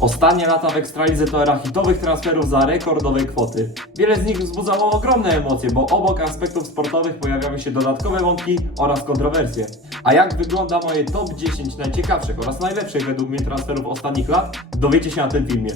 Ostatnie lata w Ekstralidze to era hitowych transferów za rekordowe kwoty. Wiele z nich wzbudzało ogromne emocje, bo obok aspektów sportowych pojawiały się dodatkowe wątki oraz kontrowersje. A jak wygląda moje top 10 najciekawszych oraz najlepszych według mnie transferów ostatnich lat, dowiecie się na tym filmie.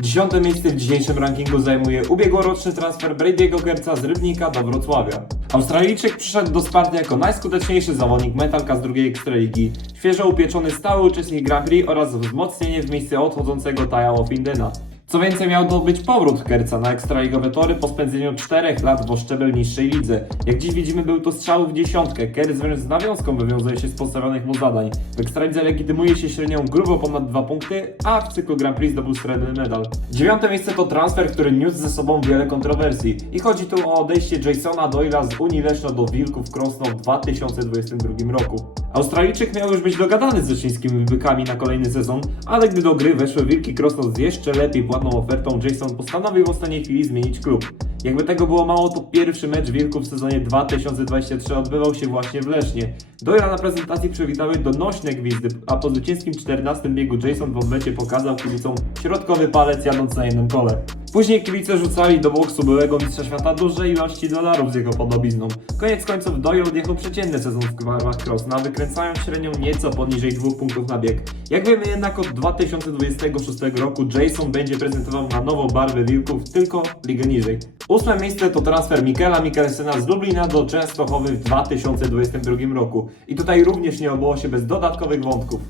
Dziesiąte miejsce w dzisiejszym rankingu zajmuje ubiegłoroczny transfer Brady'ego Gerca z Rybnika do Wrocławia. Australijczyk przyszedł do Sparty jako najskuteczniejszy zawodnik metalka z drugiej Ekstraligi, świeżo upieczony stały uczestnik Grand Prix oraz wzmocnienie w miejsce odchodzącego Taja Findena. Co więcej, miał to być powrót Kerca na ekstraligowe tory po spędzeniu 4 lat w szczebel niższej lidze. Jak dziś widzimy, był to strzał w dziesiątkę. Kerc wręcz z nawiązką wywiązuje się z postawionych mu zadań. W ekstralidze legitymuje się średnią grubo ponad 2 punkty, a w cyklu Grand Prix zdobył srebrny medal. Dziewiąte miejsce to transfer, który niósł ze sobą wiele kontrowersji. I chodzi tu o odejście Jasona Doyla z Unii Leszno do Wilków Krosno w 2022 roku. Australijczyk miał już być dogadany z rzeczyńskimi bykami na kolejny sezon, ale gdy do gry weszły Wilki Krosno z jeszcze lepiej płatną ofertą, Jason postanowił w ostatniej chwili zmienić klub. Jakby tego było mało, to pierwszy mecz Wilków w sezonie 2023 odbywał się właśnie w Lesznie. Doyla na prezentacji przywitały donośne gwizdy, a po zwycięskim 14 biegu Jason w odlecie pokazał kibicom środkowy palec jadąc na jednym kole. Później kibice rzucali do boksu byłego mistrza świata duże ilości dolarów z jego podobizną. Koniec końców Doyle odjechał przeciętny sezon w barwach Krosna, wykręcając średnią nieco poniżej dwóch punktów na bieg. Jak wiemy jednak od 2026 roku Jason będzie prezentował na nowo barwy Wilków, tylko ligę niżej. Ósme miejsce to transfer Mikela Mikkelsena z Lublina do Częstochowy w 2022 roku. I tutaj również nie obyło się bez dodatkowych wątków.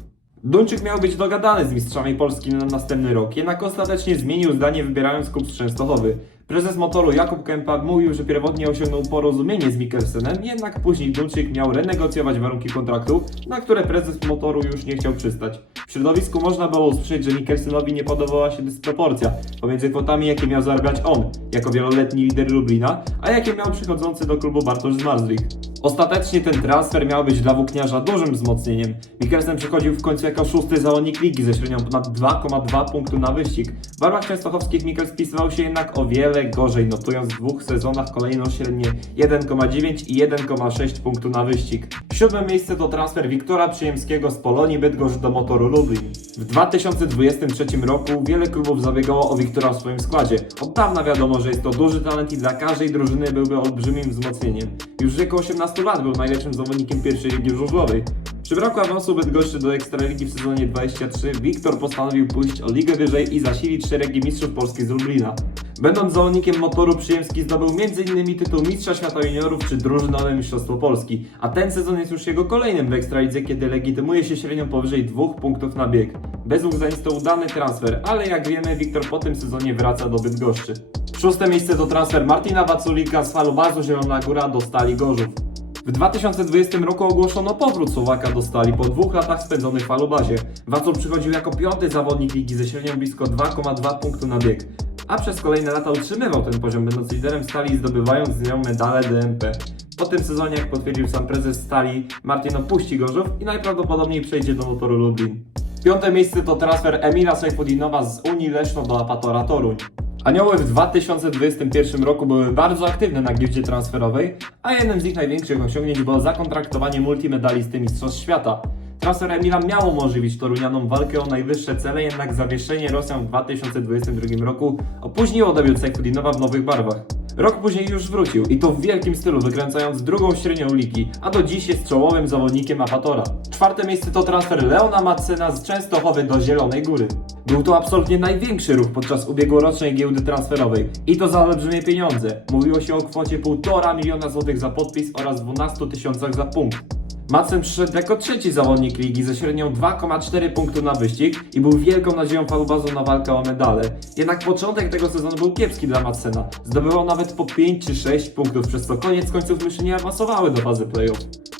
Duńczyk miał być dogadany z mistrzami Polski na następny rok, jednak ostatecznie zmienił zdanie wybierając klub z Częstochowy. Prezes motoru Jakub Kępa mówił, że pierwotnie osiągnął porozumienie z Mikkelsenem, jednak później Duńczyk miał renegocjować warunki kontraktu, na które prezes motoru już nie chciał przystać. W środowisku można było usłyszeć, że Mikkelsenowi nie podobała się dysproporcja pomiędzy kwotami, jakie miał zarabiać on, jako wieloletni lider Lublina, a jakie miał przychodzący do klubu Bartosz Zmarzlik. Ostatecznie ten transfer miał być dla włókniarza dużym wzmocnieniem. Mikkelsen przychodził w końcu jako szósty zawodnik ligi ze średnią ponad 2,2 punktu na wyścig. W barwach częstochowskich Mikkel spisywał się jednak o wiele gorzej, notując w dwóch sezonach kolejno średnie 1,9 i 1,6 punktu na wyścig. Siódme miejsce to transfer Wiktora Przyjemskiego z Polonii Bydgoszcz do Motoru Lublin. W 2023 roku wiele klubów zabiegało o Wiktora w swoim składzie. Od dawna wiadomo, że jest to duży talent i dla każdej drużyny byłby olbrzymim wzmocnieniem. Już w wieku 18 lat był najlepszym zawodnikiem pierwszej ligi żużlowej. Przy braku awansu Bydgoszczy do Ekstraligi w sezonie 23 Wiktor postanowił pójść o ligę wyżej i zasilić szeregi mistrzów Polski z Lublina. Będąc zawodnikiem motoru Przyjemski zdobył m.in. tytuł Mistrza Świata Juniorów czy Drużynowe Mistrzostwo Polski, a ten sezon jest już jego kolejnym w Ekstralidze, kiedy legitymuje się średnią powyżej dwóch punktów na bieg. Bez dwóch zajęć to udany transfer, ale jak wiemy Wiktor po tym sezonie wraca do Bydgoszczy. Szóste miejsce to transfer Martina Waculika z Falubazu Zielona Góra do Stali Gorzów. W 2020 roku ogłoszono powrót Słowaka do Stali po dwóch latach spędzonych w Falubazie. Wacol przychodził jako piąty zawodnik ligi ze średnią blisko 2,2 punktu na bieg, a przez kolejne lata utrzymywał ten poziom, będąc liderem Stali i zdobywając z nią medale DMP. Po tym sezonie, jak potwierdził sam prezes Stali, Martin opuści Gorzów i najprawdopodobniej przejdzie do motoru Lublin. Piąte miejsce to transfer Emila Sejfudinowa z Unii Leszno do Apatora Toruń. Anioły w 2021 roku były bardzo aktywne na giełdzie transferowej, a jednym z ich największych osiągnięć było zakontraktowanie multimedalisty Mistrzostw Świata. Transfer Emila miał umożliwić Torunianom walkę o najwyższe cele, jednak zawieszenie Rosjan w 2022 roku opóźniło debiut Sejfudinowa w nowych barwach. Rok później już wrócił i to w wielkim stylu, wykręcając drugą średnią ligi, a do dziś jest czołowym zawodnikiem Apatora. Czwarte miejsce to transfer Leona Matsyna z Częstochowy do Zielonej Góry. Był to absolutnie największy ruch podczas ubiegłorocznej giełdy transferowej i to za olbrzymie pieniądze. Mówiło się o kwocie 1,5 miliona złotych za podpis oraz 12 tysiącach za punkt. Madsen przyszedł jako trzeci zawodnik ligi ze średnią 2,4 punktu na wyścig i był wielką nadzieją Falubazu na walkę o medale. Jednak początek tego sezonu był kiepski dla Madsena. Zdobywał nawet po 5 czy 6 punktów, przez co koniec końców myszy nie awansowały do fazy playoff.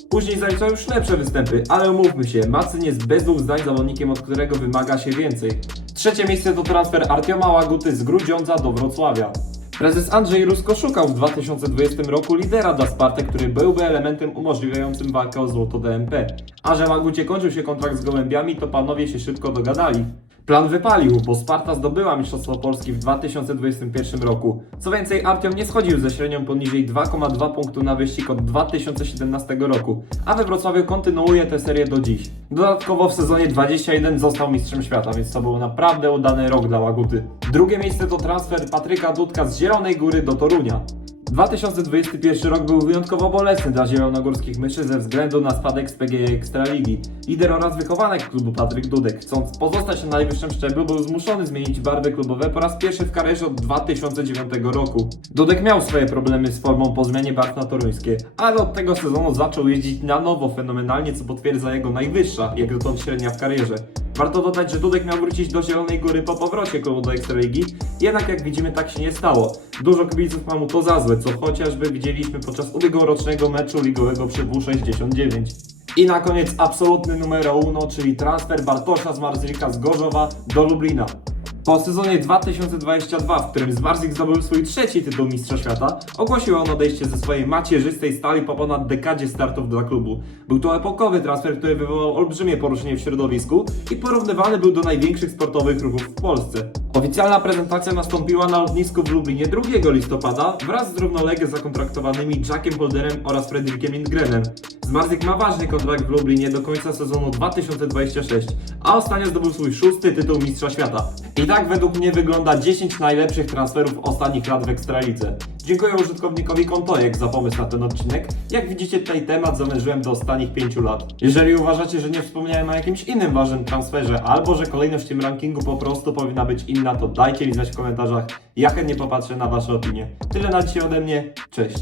Później zaliczał już lepsze występy, ale umówmy się, Madsen jest bez dwóch zdań zawodnikiem, od którego wymaga się więcej. Trzecie miejsce to transfer Artioma Łaguty z Grudziądza do Wrocławia. Prezes Andrzej Rusko szukał w 2020 roku lidera dla Sparty, który byłby elementem umożliwiającym walkę o złoto DMP. A że Magucie kończył się kontrakt z Gołębiami, to panowie się szybko dogadali. Plan wypalił, bo Sparta zdobyła Mistrzostwo Polski w 2021 roku. Co więcej, Artyom nie schodził ze średnią poniżej 2,2 punktu na wyścig od 2017 roku, a we Wrocławiu kontynuuje tę serię do dziś. Dodatkowo w sezonie 21 został mistrzem świata, więc to był naprawdę udany rok dla Łaguty. Drugie miejsce to transfer Patryka Dudka z Zielonej Góry do Torunia. 2021 rok był wyjątkowo bolesny dla zielonogórskich myszy ze względu na spadek z PGE Ekstraligi. Lider oraz wychowanek klubu Patryk Dudek, chcąc pozostać na najwyższym szczeblu, był zmuszony zmienić barwy klubowe po raz pierwszy w karierze od 2009 roku. Dudek miał swoje problemy z formą po zmianie barw na toruńskie, ale od tego sezonu zaczął jeździć na nowo fenomenalnie, co potwierdza jego najwyższa, jak dotąd średnia w karierze. Warto dodać, że Dudek miał wrócić do Zielonej Góry po powrocie klubu do Ekstraligi, jednak jak widzimy tak się nie stało. Dużo kibiców ma mu to za złe, co chociażby widzieliśmy podczas ubiegłorocznego meczu ligowego przy W69. I na koniec absolutny numero uno, czyli transfer Bartosza z Marzlika z Gorzowa do Lublina. Po sezonie 2022, w którym Zmarzik zdobył swój trzeci tytuł Mistrza Świata, ogłosił on odejście ze swojej macierzystej stali po ponad dekadzie startów dla klubu. Był to epokowy transfer, który wywołał olbrzymie poruszenie w środowisku i porównywany był do największych sportowych ruchów w Polsce. Oficjalna prezentacja nastąpiła na lotnisku w Lublinie 2 listopada wraz z równolegle zakontraktowanymi Jackiem Polderem oraz Fredrikiem Lindgrenem. Zmarzik ma ważny kontrakt w Lublinie do końca sezonu 2026, a ostatnio zdobył swój szósty tytuł Mistrza Świata. I tak według mnie wygląda 10 najlepszych transferów ostatnich lat w Ekstralice. Dziękuję użytkownikowi Kontojek za pomysł na ten odcinek. Jak widzicie tutaj temat zawężyłem do ostatnich 5 lat. Jeżeli uważacie, że nie wspomniałem o jakimś innym ważnym transferze, albo że kolejność w tym rankingu po prostu powinna być inna, to dajcie mi znać w komentarzach. Ja chętnie popatrzę na wasze opinie. Tyle na dzisiaj ode mnie. Cześć.